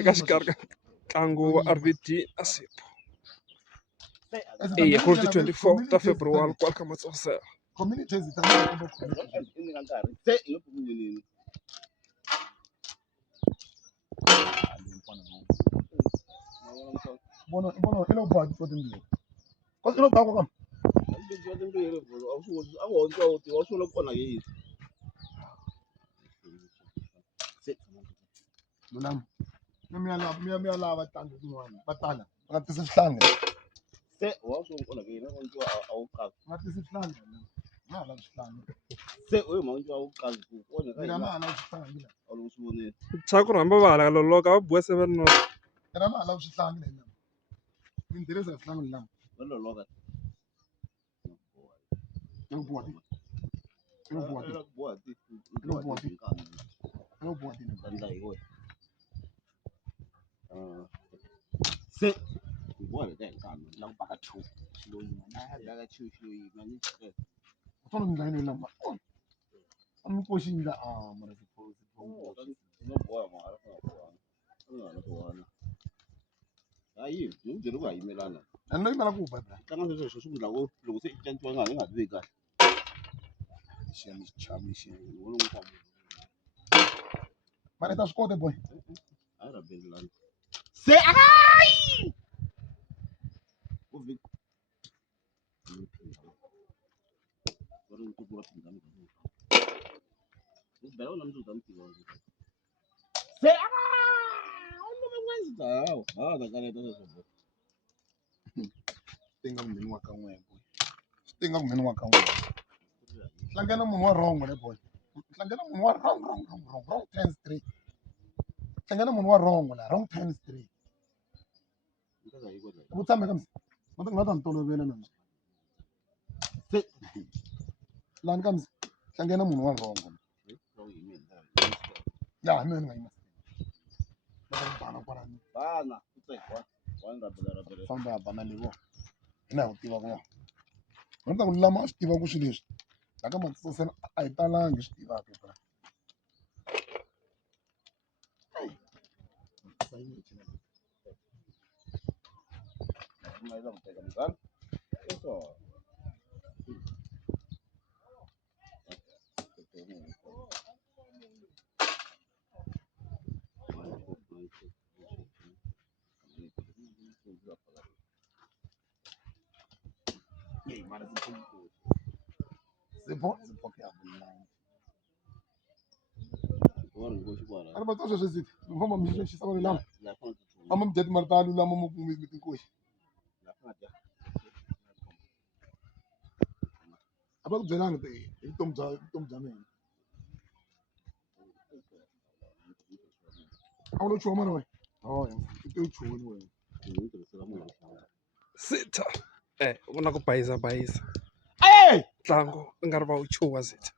eka xikarhi ka ntlangu wa RVD na Sipo. Eya ku ri ti 24 ta February kwala ka Matsosela. Cha ku rhamba va hala loloka va buwa 7 no. Sitha u na ku bayisa ntlangu u nga ri va u chuha Sitha.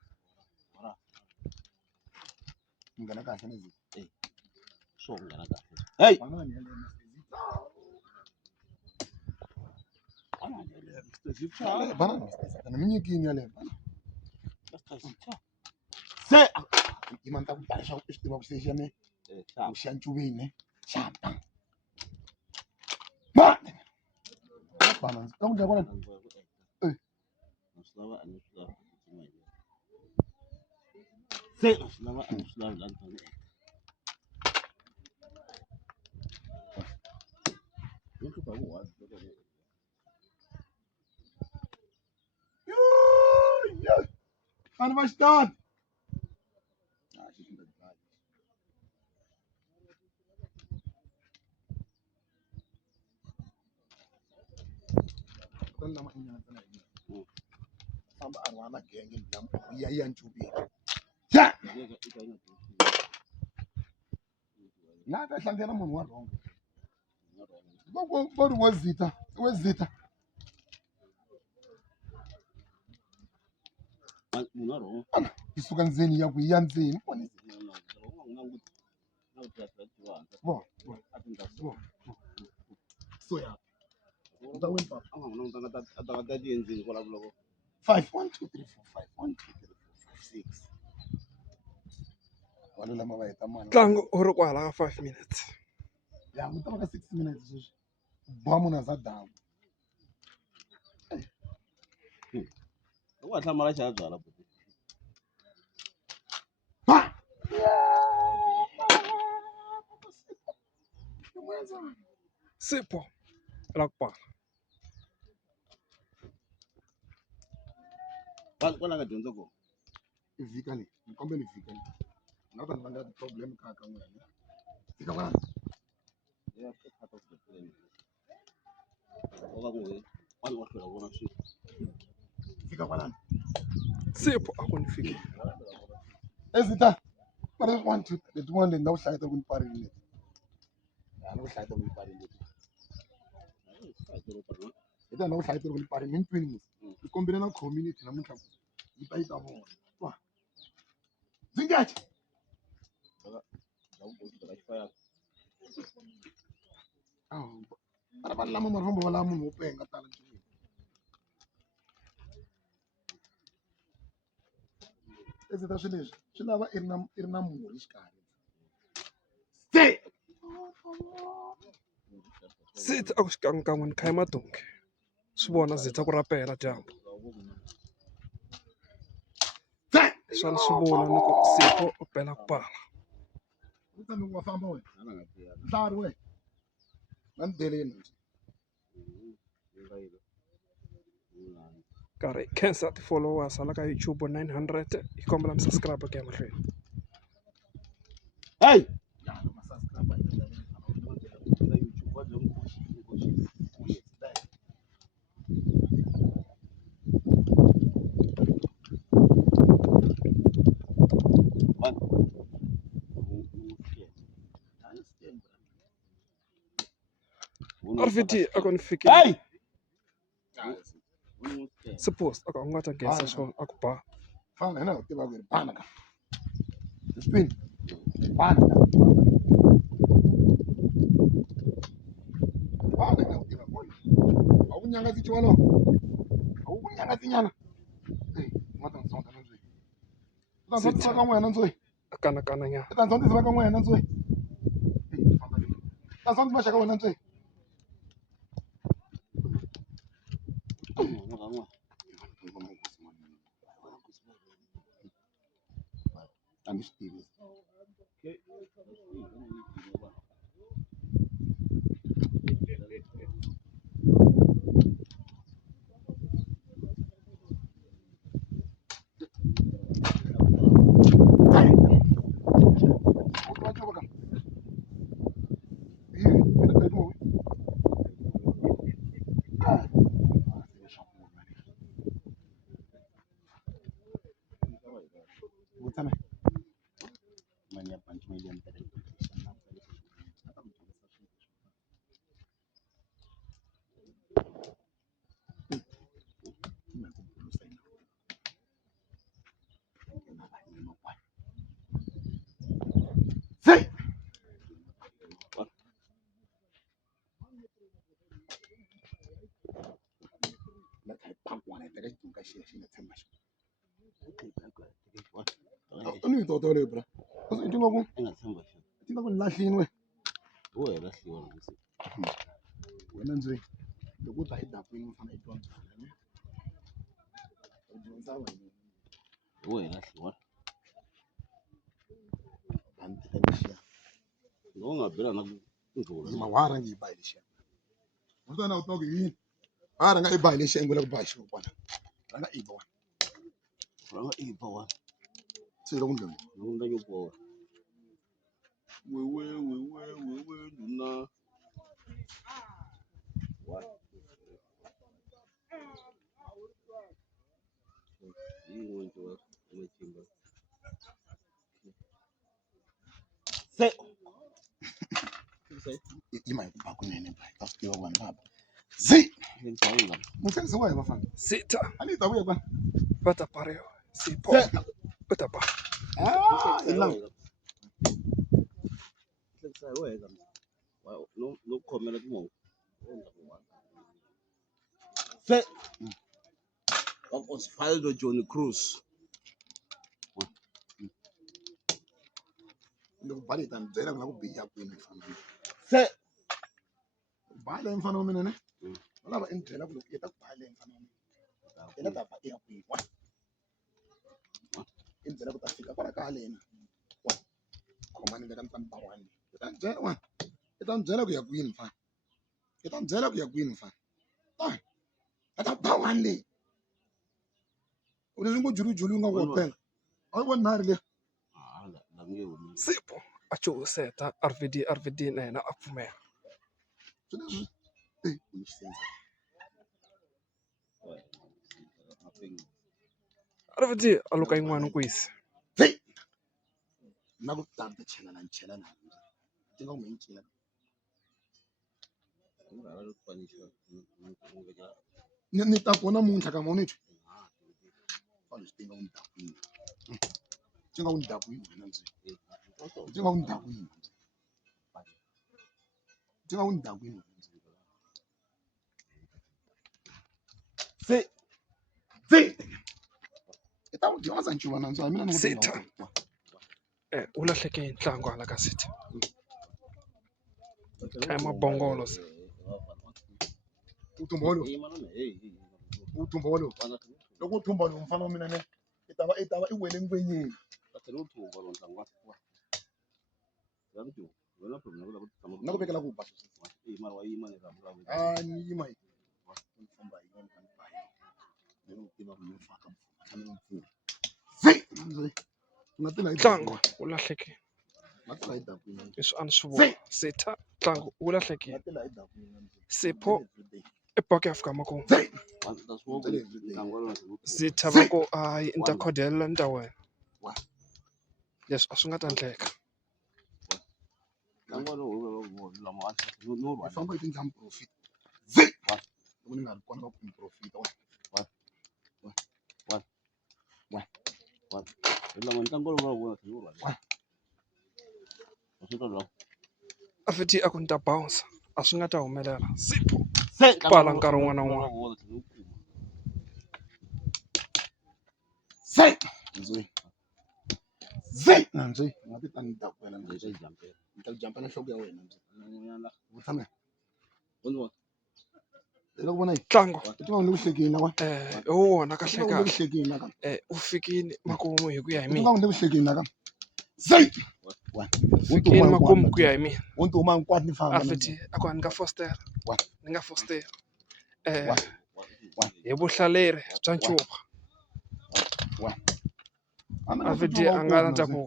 isuka ndzeni ya ku ya ndzeni so ya 5 1 2 3 4 5 1 2 3 4 5 6 Wale lama va heta mali. Ntlangu wu ri kwala ka 5 minutes. Ya mu ta va ka 6 minutes sweswi. Boha munhu a za damu. Loko a hlamala xa byala buti. Ha! Sipho la ku pala. Kwala nga dyondza kona. Vhika leyi, ni kombela ni vhika leyi. Ni nga ta ni vangela ti-problem kaya ka n'wina. Vhika kwala. Ya part of the plan. Oka ku we, kwala wa hlwela vona swilo. Vhika kwala. Sipho a ku ni fiki. Ezita. Mara 1 2 letiwani leti na ku hlayeta ku ni parile. Ya ni ku hlayeta ku ni parile. Ita na ku hlayeta ku ni parile ni twini musi. Ni kombela na community namuntlha yi ta yi ta vona. Twa. Zingathi. Mara vanhu lama mara famba va lava munhu wo penga tala nchumu. Ezita swilo leswi swi lava i ri na murhi xikarhi. Sithi a ku xikan'wekan'we ni khaye madonki. Swi vona zitha ku rapela dyambu. Leswi a ni swi vula ni ku Sipho u bela ku pala. U ta ni wa famba wena. Nhlari wena. Na ni deleni. Karhi khensa ti-followers hala ka YouTube 900 hi kombela mi subscribe ku ya mahlweni. Hey! Ya ma subscribe. RVT a ku ni fiki. Hey! Suppose a ku a nga ta gesa swona a ku ba. Fana hina u tiva ku ri bana ka. Spin. Bana. Bana ka u tiva ku. A ku nyanga tichiwa lo. A ku nyanga tinyana. Eh, mata nsonta na nzwe. Ta nsonta ka n'wena nzwe. A kanakana nyana. Ta nsonta ka n'wena nzwe. Ta nsonta ma xaka wena nzwe. A ni swi tivi. Say. Ni to to le bra. I tinga ku tinga ku lahlini we. Wena hliwa ngisi. Wena nzwe. Loko u ta hi dakwini u fana i twa ne. U dyondza wena. Wena hliwa. Banti ka lexia. Ngo nga bela na ndlula. Ma wara ngi ba lexia. U ta na u to ku yini? Ara nga i ba lexia ngula ku ba xi kwana. Ranga i ba. Ranga i ba wa. Silo ku ndlula. Nunda yo bo. Wewe luna. Wa. Yin'we nje wa matimba. Se. Ima ku ba kunene ba. Ka swi tiva vanhu lava. Zi. Ngitsanga. Mutlhenisi wa hi vafana. Sitha A ni ta vuya kwana. va ta pariwa. Sipho u ta ba. Ah, ila. Sai wena. No khomela ku mo. Se. Osvaldo Johnny Cruz. Loko bale yi ta ni byela ku la ku biha kwini mfana wa mina. Se bale mfana wa mina ne va lava i ni byela ku loko i ta ku bale mfana wa mina i la ta ba i ya kwihi wa i ni byela ku ta fika kwala ka haleni wa khomani veka ni ta ni ba wani i ta ni byela wa i ta ni byela ku ya kwini mfana i ta ni byela ku ya kwini mfana a ta ba wani leyi u leswi ngo julujulu u nga ku wa penga a yi voni nharhi leyi Sipho a cuviseta RVD na yena a pfumela. swi leswi u ni xisendza RVD a luka yin'wana kwisi. na ku ta ni chela ni ti nga ku mi ncila ni ta ku namuntlha ka moni twi a leswi ti nga ku ni dakwini ti nga ku ni dakwini wena ndzi ti nga ku ni dakwini ti nga ku ni dakwini se i ta ku dyondza ncuva nandzu a mina ni Sitha. U lahleke hi ntlangu hala ka Sitha. Kaya mabongolo se. u thumba wolowo loko u thumba lowu mfana wa mina ne i ta va i wele ngwenyeni na ku vekela ku ba a ni yima hi ni famba hi yona ni ba hi ni tiva ku ni faka mfumo ni pfuna na tila hi Ntlangu wu lahlekile. na tila hi dakwini Leswi a ni swi vona. Sitha ntlangu wu na lahlekile. tila hi dakwini Sipho i boke ya fika makumu. Sitha va ku hayi ni ta khodelela ni ta wena. Leswi a swi nga ta endleka. hi famba hi tindzamu profit loko ni nga ri kona va ku ni profita RVD a ku ni ta bounce a swi nga ta humelela. Sipho pala nkarhi wun'wana na wun'wana. nandzwi nga ti ta ni dakwela ni ta jampela nhloko ya wena u tshame loko vona Ntlangu i tiva ni le ku hlekeni na wa hi wona kahle ni le ku kahle. hlekeni na ka U fikile makumu hi ku ya hi i tiva mina. ni le ku hlekeni na ka Fikile makumu ku ya hi mina. u ntuma hinkwati ni famba RVD a ku ni nga fostera. Wa. Ni nga fostera. Hi vuhlaleri bya ncuva. RVD a nga rhandza ku.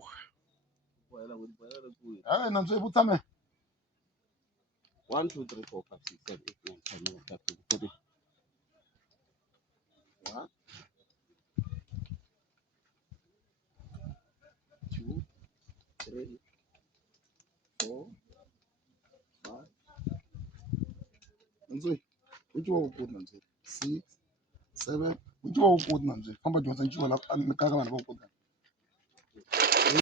nandzwi i vutshame 1 2 3 4 5 6 7 8 9 10 11 12 13 2 3 4 5 nandzwi u ncuva wu koti nandzwi 6 7 u ncuva wu koti nandzwi famba dyondza ncuva la ka vana va ku kota